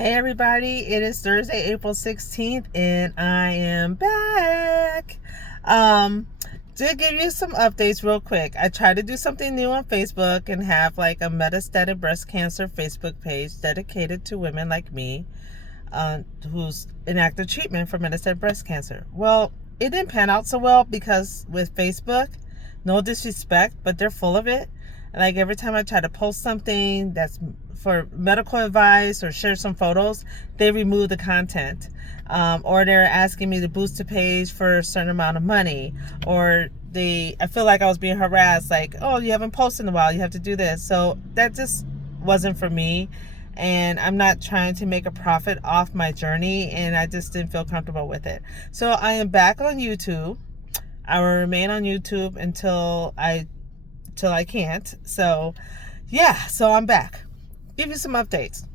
Hey everybody, it is Thursday, April 16th, and I am back. To give you some updates real quick, I tried to do something new on Facebook and have like a metastatic breast cancer Facebook page dedicated to women like me, who's in active treatment for metastatic breast cancer. Well, it didn't pan out so well because with Facebook, no disrespect, but they're full of it. Like every time I try to post something that's for medical advice or share some photos, they remove the content. Or they're asking me to boost the page for a certain amount of money. Or I feel like I was being harassed, like, oh, you haven't posted in a while, you have to do this. So that just wasn't for me. And I'm not trying to make a profit off my journey, and I just didn't feel comfortable with it. So I am back on YouTube. I will remain on YouTube until I can't. So yeah, so I'm back. Give you some updates.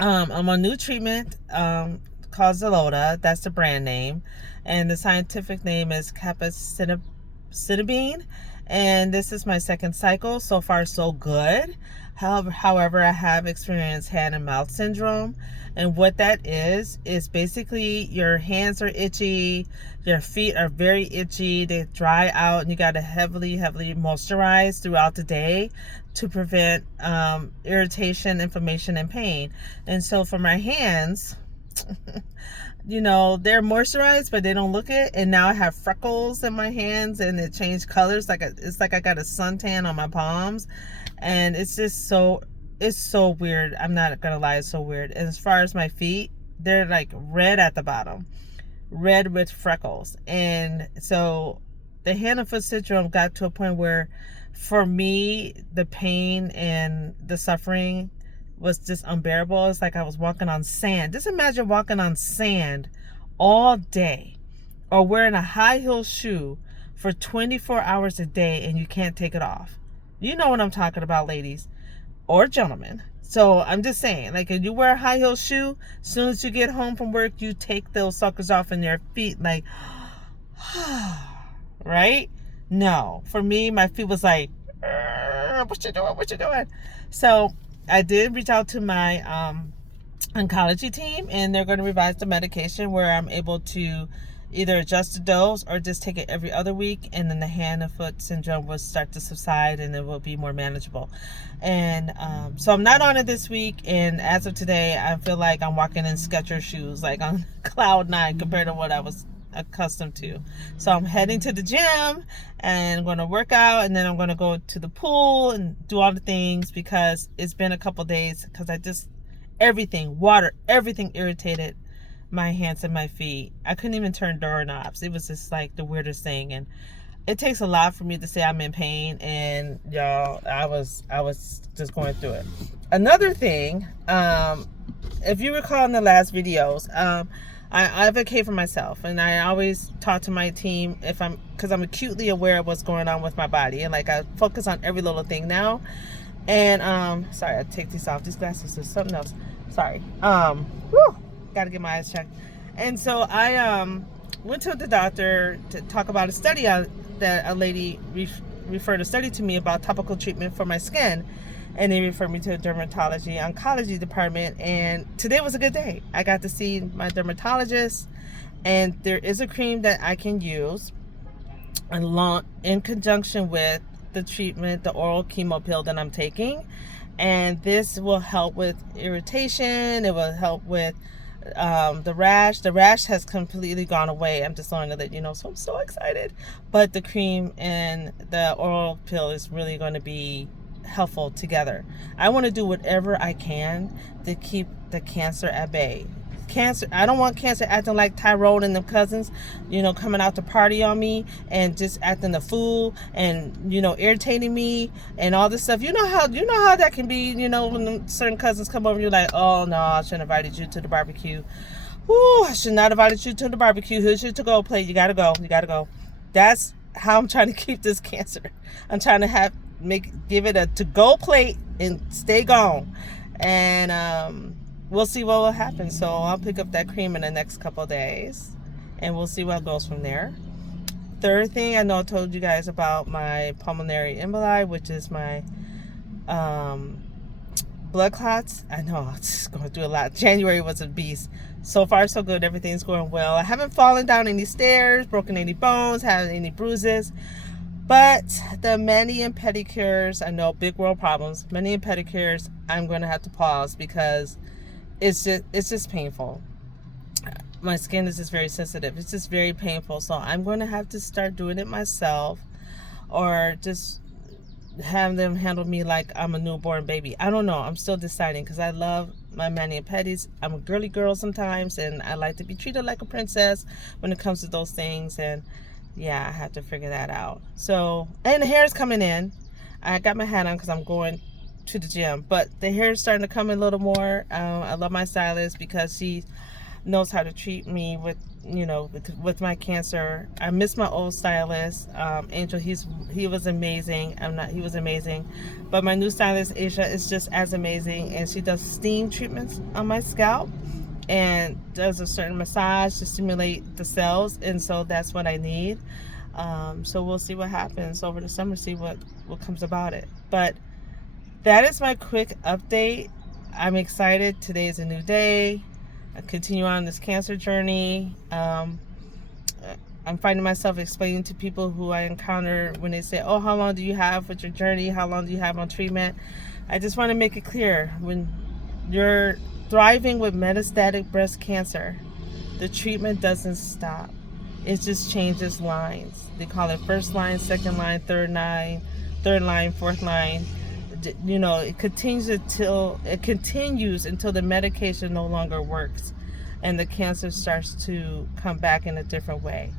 I'm on new treatment called Xeloda. That's the brand name, and the scientific name is capecitabine. And this is my second cycle. So far, so good. However, I have experienced hand and mouth syndrome, and what that is basically your hands are itchy, your feet are very itchy, they dry out, and you got to heavily moisturize throughout the day to prevent irritation, inflammation, and pain. And so for my hands, they're moisturized, but they don't look it. And now I have freckles in my hands, and it changed colors. It's like I got a suntan on my palms, and it's just it's so weird. I'm not gonna lie, it's so weird. And as far as my feet, they're like red at the bottom, red with freckles. And so the hand and foot syndrome got to a point where, for me, the pain and the suffering was just unbearable. It's like I was walking on sand. Just imagine walking on sand all day, or wearing a high heel shoe for 24 hours a day, and you can't take it off. You know what I'm talking about, ladies or gentlemen. So I'm just saying, like, if you wear a high heel shoe, as soon as you get home from work, you take those suckers off in your feet, like, right? No, for me, my feet was like, what you doing? What you doing? So I did reach out to my oncology team, and they're going to revise the medication where I'm able to either adjust the dose or just take it every other week, and then the hand and foot syndrome will start to subside and it will be more manageable. And so I'm not on it this week, and as of today, I feel like I'm walking in Skechers shoes, like on cloud nine compared to what I was accustomed to. So I'm heading to the gym and I'm going to work out, and then I'm going to go to the pool and do all the things, because it's been a couple days, because everything irritated my hands and my feet. I couldn't even turn doorknobs. It was just like the weirdest thing. And it takes a lot for me to say I'm in pain, and y'all, I was just going through it. Another thing, if you recall in the last videos, I advocate for myself, and I always talk to my team because I'm acutely aware of what's going on with my body, and like I focus on every little thing now. And sorry, I take these off. These glasses are something else. Sorry. Gotta get my eyes checked. And so I went to the doctor to talk about a study that a lady referred a study to me about topical treatment for my skin, and they referred me to a dermatology oncology department. And today was a good day. I got to see my dermatologist, and there is a cream that I can use in conjunction with the treatment, the oral chemo pill that I'm taking. And this will help with irritation. It will help with the rash. The rash has completely gone away. I'm just learning that, so I'm so excited. But the cream and the oral pill is really going to be helpful together. I want to do whatever I can to keep the cancer at bay. I don't want cancer acting like Tyrone and them cousins, coming out to party on me and just acting a fool and, irritating me and all this stuff. You know how that can be, when certain cousins come over, you're like, oh no, I shouldn't have invited you to the barbecue. Ooh, I should not have invited you to the barbecue. Here's your to-go plate. You gotta go. That's how I'm trying to keep this cancer. I'm trying to give it a to-go plate and stay gone. And we'll see what will happen. So I'll pick up that cream in the next couple of days, and we'll see what goes from there. Third thing, I know I told you guys about my pulmonary emboli, which is my blood clots, I know it's going through a lot. January was a beast. So far so good. Everything's going well. I haven't fallen down any stairs, broken any bones, had any bruises. But the mani and pedicures, I know, big world problems. Mani and pedicures, I'm going to have to pause because it's just painful. My skin is just very sensitive. It's just very painful. So I'm going to have to start doing it myself, or just have them handle me like I'm a newborn baby. I don't know. I'm still deciding because I love my mani and pedis. I'm a girly girl sometimes, and I like to be treated like a princess when it comes to those things. And yeah, I have to figure that out. So, and the hair is coming in. I got my hat on because I'm going to the gym, but the hair is starting to come in a little more. I love my stylist because she knows how to treat me with, you know, with my cancer. I miss my old stylist, Angel. He was amazing. He was amazing, but my new stylist, Asia, is just as amazing, and she does steam treatments on my scalp and does a certain massage to stimulate the cells, and so that's what I need. So we'll see what happens over the summer, see what comes about it. But that is my quick update. I'm excited. Today is a new day. I continue on this cancer journey. I'm finding myself explaining to people who I encounter when they say, oh, how long do you have with your journey? How long do you have on treatment? I just want to make it clear, when you're thriving with metastatic breast cancer, the treatment doesn't stop. It just changes lines. They call it first line, second line, third line, fourth line. You know, it continues until the medication no longer works and the cancer starts to come back in a different way.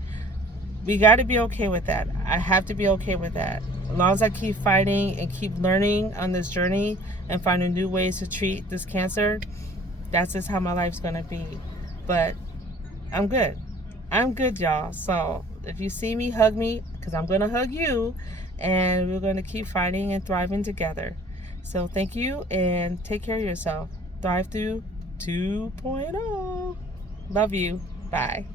We got to be okay with that. I have to be okay with that. As long as I keep fighting and keep learning on this journey and finding new ways to treat this cancer, that's just how my life's going to be. But I'm good. I'm good, y'all. So if you see me, hug me, because I'm going to hug you, and we're going to keep fighting and thriving together. So thank you, and take care of yourself. Thrive Through 2.0. Love you. Bye.